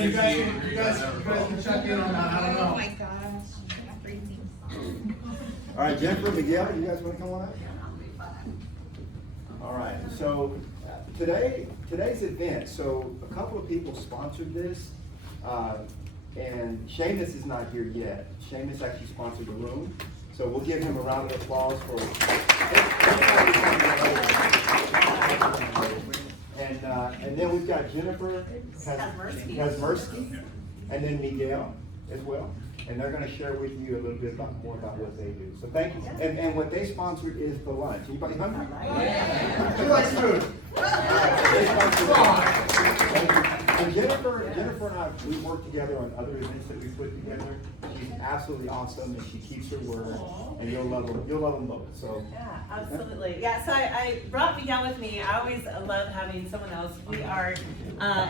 You guys can check in on that. I don't know. Oh my gosh. Crazy. All right, Jennifer, Miguel, you guys want to come on up? All right, so today's event, so a couple of people sponsored this, and Seamus is not here yet. Seamus actually sponsored the room, so we'll give him a round of applause for. And then we've got Jennifer Kazmersky, and then Miguel as well. And they're going to share with you a little bit more about what they do. So thank you. And what they sponsored is the lunch. Anybody hungry? Yeah. Who likes food? They sponsored the lunch. And Jennifer and I, we work together on other events that we put together. She's absolutely awesome, and she keeps her word. And you'll love them both. So yeah, absolutely. Yeah. So I brought Miguel with me. I always love having someone else. We are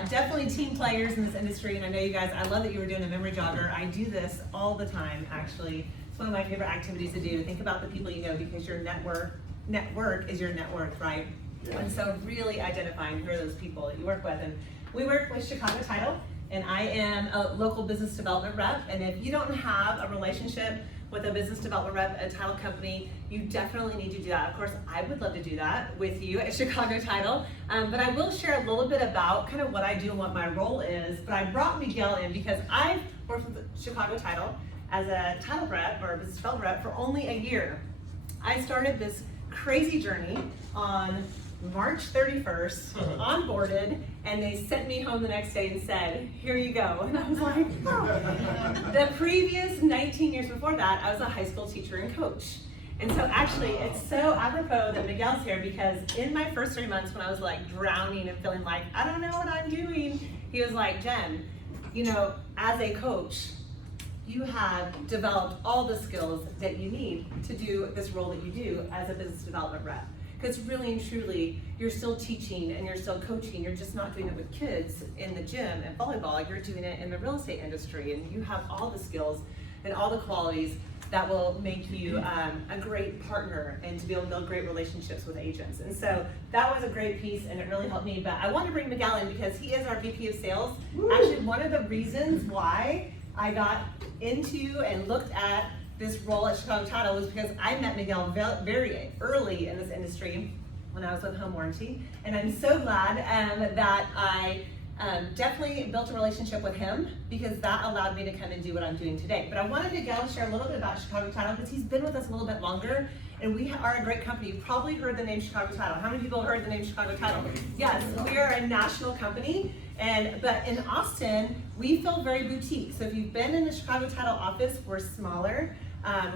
definitely team players in this industry, and I know you guys. I love that you were doing a memory jogger. I do this all the time. Actually, it's one of my favorite activities to do. Think about the people you know, because your network is your net worth, right? Yeah. And so really identifying who are those people that you work with. And we work with Chicago Title, and I am a local business development rep. And if you don't have a relationship with a business development rep at a title company, you definitely need to do that. Of course, I would love to do that with you at Chicago Title, but I will share a little bit about kind of what I do and what my role is. But I brought Miguel in because I've worked with Chicago Title as a title rep or a business development rep for only a year. I started this crazy journey on March 31st, onboarded, and they sent me home the next day and said, here you go. And I was like, oh. The previous 19 years before that, I was a high school teacher and coach. And so actually, it's so apropos that Miguel's here, because in my first 3 months when I was like drowning and feeling like, I don't know what I'm doing, he was like, Jen, you know, as a coach, you have developed all the skills that you need to do this role that you do as a business development rep. Because really and truly, you're still teaching and you're still coaching. You're just not doing it with kids in the gym and volleyball. You're doing it in the real estate industry, and you have all the skills and all the qualities that will make you a great partner and to be able to build great relationships with agents. And so that was a great piece, and it really helped me. But I want to bring Miguel in because he is our VP of Sales. Actually, one of the reasons why I got into and looked at this role at Chicago Title was because I met Miguel very early in this industry when I was with Home Warranty, and I'm so glad that I definitely built a relationship with him, because that allowed me to come and do what I'm doing today. But I wanted Miguel to share a little bit about Chicago Title because he's been with us a little bit longer, and we are a great company. You've probably heard the name Chicago Title. How many people have heard the name Chicago Title? Yes, we are a national company. But in Austin, we feel very boutique. So if you've been in the Chicago Title office, we're smaller.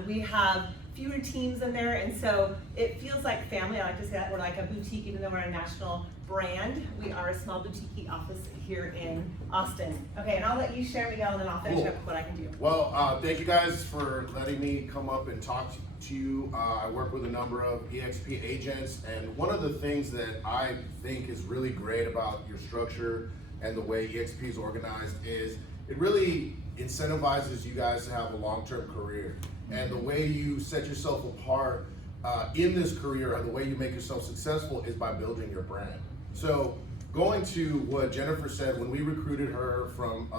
We have fewer teams in there, and so it feels like family. I like to say that we're like a boutique, even though we're a national brand. We are a small boutique office here in Austin. Okay, and I'll let you share, Miguel, and then I'll finish up with what I can do. Well, thank you guys for letting me come up and talk to you. I work with a number of EXP agents, and one of the things that I think is really great about your structure and the way EXP is organized is it really incentivizes you guys to have a long-term career. And the way you set yourself apart in this career, and the way you make yourself successful, is by building your brand. So going to what Jennifer said, when we recruited her from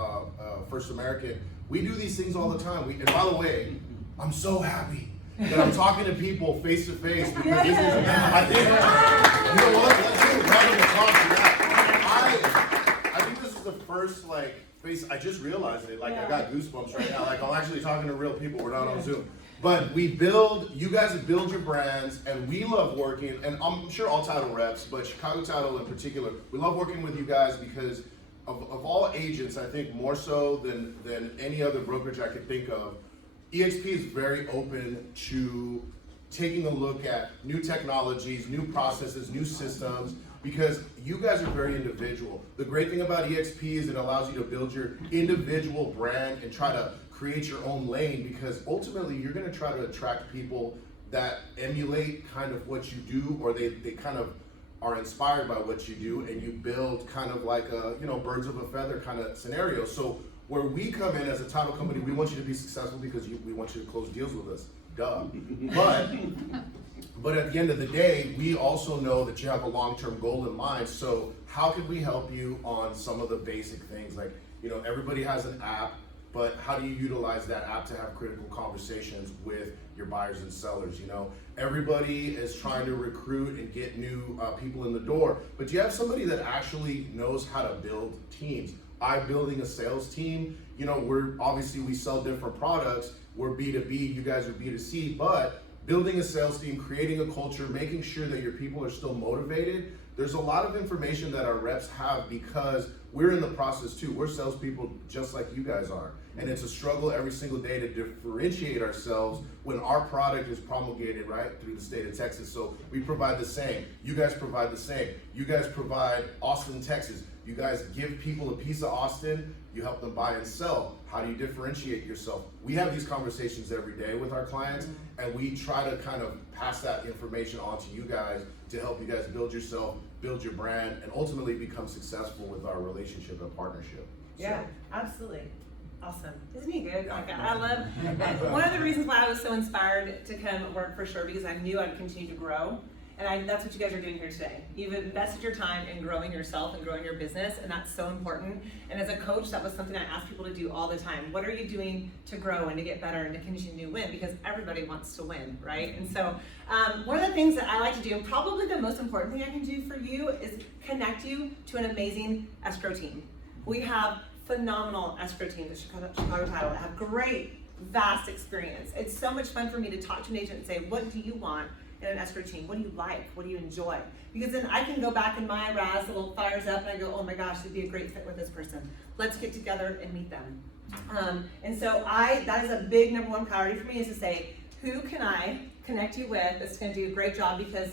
First American, we do these things all the time. And by the way, I'm so happy that I'm talking to people face to face, because this is, I think, you know what, let's take a round of applause for that. I think this is the first face, I just realized it, I got goosebumps right now, I'm actually talking to real people, we're not on Zoom. But you guys build your brands, and we love working, and I'm sure all title reps, but Chicago Title in particular, we love working with you guys because of all agents, I think more so than any other brokerage I could think of, EXP is very open to taking a look at new technologies, new processes, new systems, because you guys are very individual. The great thing about EXP is it allows you to build your individual brand and try to create your own lane, because ultimately you're going to try to attract people that emulate kind of what you do, or they kind of are inspired by what you do, and you build kind of like a, birds of a feather kind of scenario. So where we come in as a title company, we want you to be successful because we want you to close deals with us. Duh. But at the end of the day, we also know that you have a long-term goal in mind. So how can we help you on some of the basic things? Like, You know, everybody has an app, but how do you utilize that app to have critical conversations with your buyers and sellers? You know, everybody is trying to recruit and get new people in the door, but do you have somebody that actually knows how to build teams? I'm building a sales team. You know, we sell different products. We're B2B, you guys are B2C, but building a sales team, creating a culture, making sure that your people are still motivated. There's a lot of information that our reps have because we're in the process too. We're salespeople just like you guys are. And it's a struggle every single day to differentiate ourselves when our product is promulgated right through the state of Texas. So we provide the same. You guys provide the same. You guys provide Austin, Texas. You guys give people a piece of Austin. You help them buy and sell. How do you differentiate yourself? We have these conversations every day with our clients, and we try to kind of pass that information on to you guys to help you guys build yourself, build your brand, and ultimately become successful with our relationship and partnership. Yeah, absolutely. Awesome. Isn't he good? Yeah. Like, I love, one of the reasons why I was so inspired to come work for sure, because I knew I'd continue to grow. And that's what you guys are doing here today. You've invested your time in growing yourself and growing your business, and that's so important. And as a coach, that was something I asked people to do all the time. What are you doing to grow and to get better and to continue to win? Because everybody wants to win, right? And so one of the things that I like to do, and probably the most important thing I can do for you, is connect you to an amazing escrow team. We have phenomenal escrow teams at Chicago Title that have great, vast experience. It's so much fun for me to talk to an agent and say, what do you want in an escrow team? What do you like? What do you enjoy? Because then I can go back in my RAS, little fires up, and I go, oh my gosh, it'd be a great fit with this person. Let's get together and meet them. And so that is a big number one priority for me, is to say, who can I connect you with that's gonna do a great job, because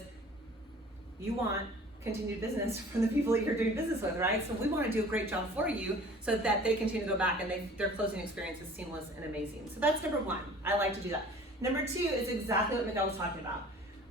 you want continued business from the people that you're doing business with, right? So we wanna do a great job for you so that they continue to go back and their closing experience is seamless and amazing. So that's number one. I like to do that. Number two is exactly what Miguel was talking about.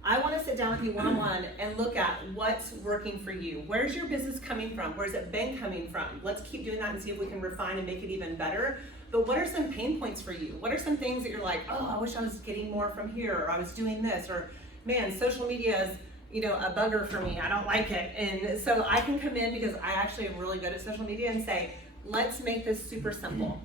I want to sit down with you one-on-one and look at what's working for you. Where's your business coming from? Where's it been coming from? Let's keep doing that and see if we can refine and make it even better. But what are some pain points for you? What are some things that you're like, oh, I wish I was getting more from here, or I was doing this, or man, social media is, you know, a bugger for me. I don't like it. And so I can come in, because I actually am really good at social media, and say, let's make this super simple.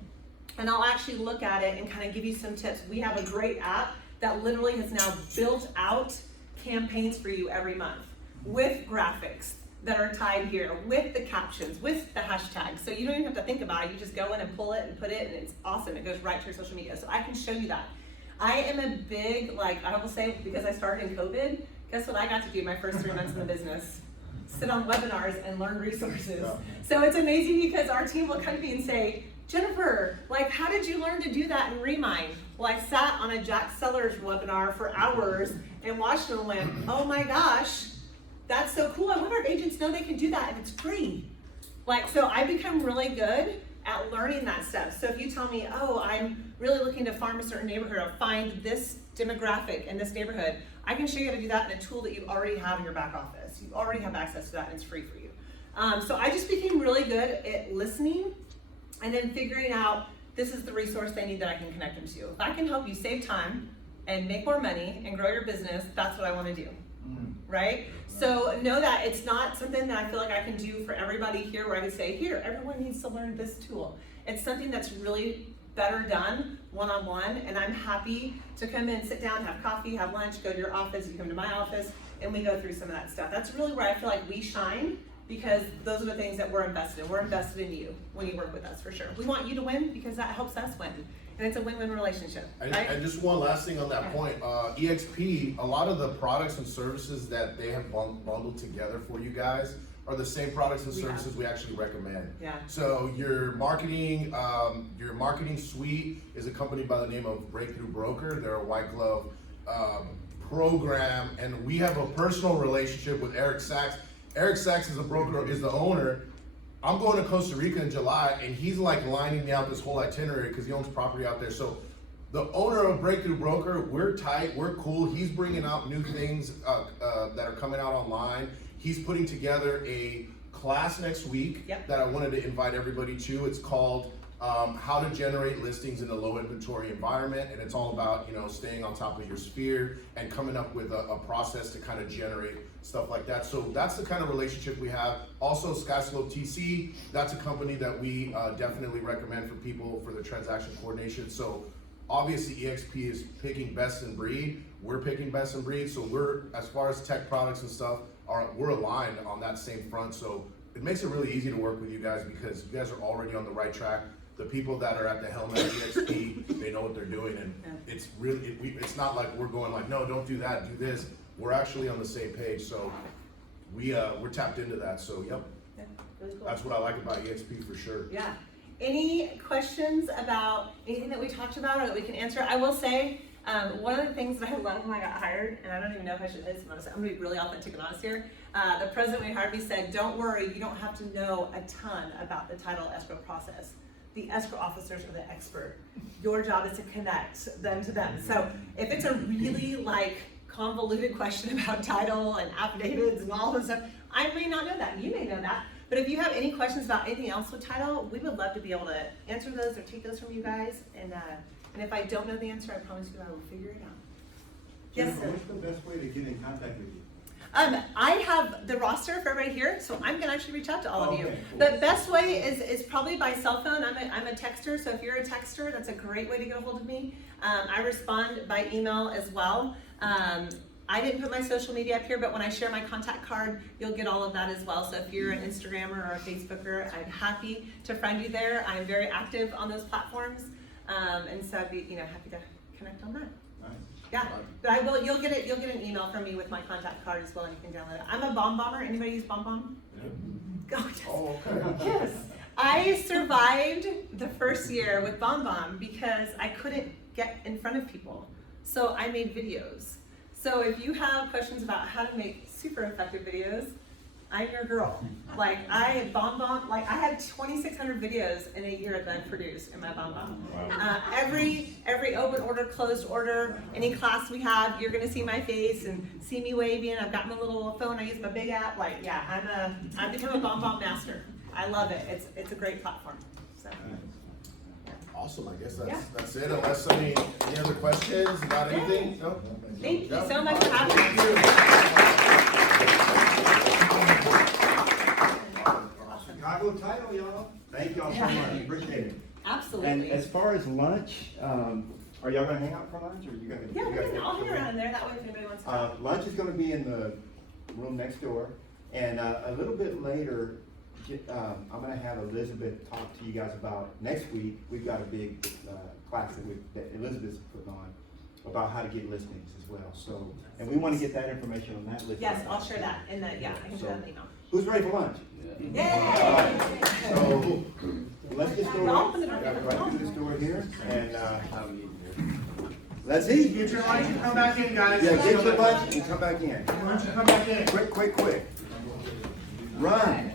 And I'll actually look at it and kind of give you some tips. We have a great app that literally has now built out campaigns for you every month with graphics that are tied here, with the captions, with the hashtags. So you don't even have to think about it. You just go in and pull it and put it, and it's awesome. It goes right to your social media. So I can show you that. I am a big, I will say, because I started in COVID, guess what I got to do my first 3 months in the business? Sit on webinars and learn resources. So it's amazing, because our team will come to me and say, Jennifer, how did you learn to do that in Remind? Well, I sat on a Jack Sellers webinar for hours and watched them and went, oh my gosh, that's so cool. I wonder if agents know they can do that and it's free. So I become really good at learning that stuff. So if you tell me, oh, I'm really looking to farm a certain neighborhood or find this demographic in this neighborhood, I can show you how to do that in a tool that you already have in your back office. You already have access to that, and it's free for you. So I just became really good at listening and then figuring out, this is the resource they need that I can connect them to. If I can help you save time and make more money and grow your business, that's what I want to do, right? So know that it's not something that I feel like I can do for everybody here, where I can say, here, everyone needs to learn this tool. It's something that's really better done one-on-one, and I'm happy to come in, sit down, have coffee, have lunch, go to your office, you come to my office, and we go through some of that stuff. That's really where I feel like we shine, because those are the things that we're invested in. We're invested in you when you work with us, for sure. We want you to win, because that helps us win. And it's a win-win relationship, right? And just one last thing on that point, EXP, a lot of the products and services that they have bundled together for you guys are the same products and services we actually recommend. Yeah. So your marketing suite is a company by the name of Breakthrough Broker. They're a white glove program, and we have a personal relationship with Eric Sachs. Eric Sachs is a broker, is the owner. I'm going to Costa Rica in July, and he's lining me out this whole itinerary because he owns property out there. So the owner of Breakthrough Broker, we're tight, we're cool. He's bringing out new things that are coming out online. He's putting together a class next week that I wanted to invite everybody to. It's called how to generate listings in a low inventory environment, and it's all about, you know, staying on top of your sphere and coming up with a process to kind of generate stuff like that. So that's the kind of relationship we have. Also, Skyslope TC, that's a company that we definitely recommend for people for the transaction coordination. So obviously EXP is picking best in breed, we're picking best in breed, so we're, as far as tech products and stuff, we're aligned on that same front. So it makes it really easy to work with you guys because you guys are already on the right track. The people that are at the helm at EXP, they know what they're doing, and it's really, it's not like we're going like, no, don't do that, do this. We're actually on the same page, so we're tapped into that. So yep, Yeah, really cool. that's what I like about EXP for sure. Yeah. Any questions about anything that we talked about or that we can answer? I will say, one of the things that I love when I got hired, and I don't even know if I should, I'm gonna be really authentic and honest here. The president when he hired me said, don't worry, you don't have to know a ton about the title escrow process. The escrow officers are the expert. Your job is to connect them to them. So if it's a really like convoluted question about title and affidavits and all this stuff, I may not know that, you may know that. But if you have any questions about anything else with title, we would love to be able to answer those or take those from you guys. And if I don't know the answer, I promise you I will figure it out. Yes, sir. What's the best way to get in contact with you? I have the roster for everybody here, so I'm gonna actually reach out to all of you. Okay, cool. The best way is probably by cell phone. I'm a texter, so if you're a texter, that's a great way to get a hold of me. I respond by email as well. I didn't put my social media up here, but when I share my contact card, you'll get all of that as well. So if you're an Instagrammer or a Facebooker, I'm happy to friend you there. I'm very active on those platforms, and so I'd be happy to connect on that. Nice. Yeah, but you'll get an email from me with my contact card as well, and you can download it. I'm a bomb bomber. Anybody use bomb bomb? Oh, yes. Oh, okay. Yes. I survived the first year with bomb bomb because I couldn't get in front of people. So I made videos. So if you have questions about how to make super effective videos, I'm your girl. Like I had 2,600 videos in a year that I produced in my bomb bomb. Every open order, closed order, any class we have, you're gonna see my face and see me waving. I've got my little phone. I use my big app. Like yeah, I've become a bomb bomb master. I love it. It's a great platform. So. Awesome. I guess that's it. Unless any other questions about anything? No? Thank you so much for having me. Chicago title, y'all. Thank y'all so much. Appreciate it. Absolutely. And as far as lunch, are y'all gonna hang out for lunch, or you gonna? Yeah, I'll hang around in there. That way, if anybody wants to. Lunch is gonna be in the room next door, and a little bit later, I'm gonna have Elizabeth talk to you guys about next week. We've got a big class that Elizabeth's putting on about how to get listings as well. So, and we want to get that information on that list. Yes, I'll share that in the I can share that in the email. Who's ready for lunch? Yay! All right. So let's just go Y'all open the door. right through this door here, and let's eat. Get your lunch and come back in, guys. Yeah, get your lunch and come back in. Get your lunch and come back in. Quick. Run.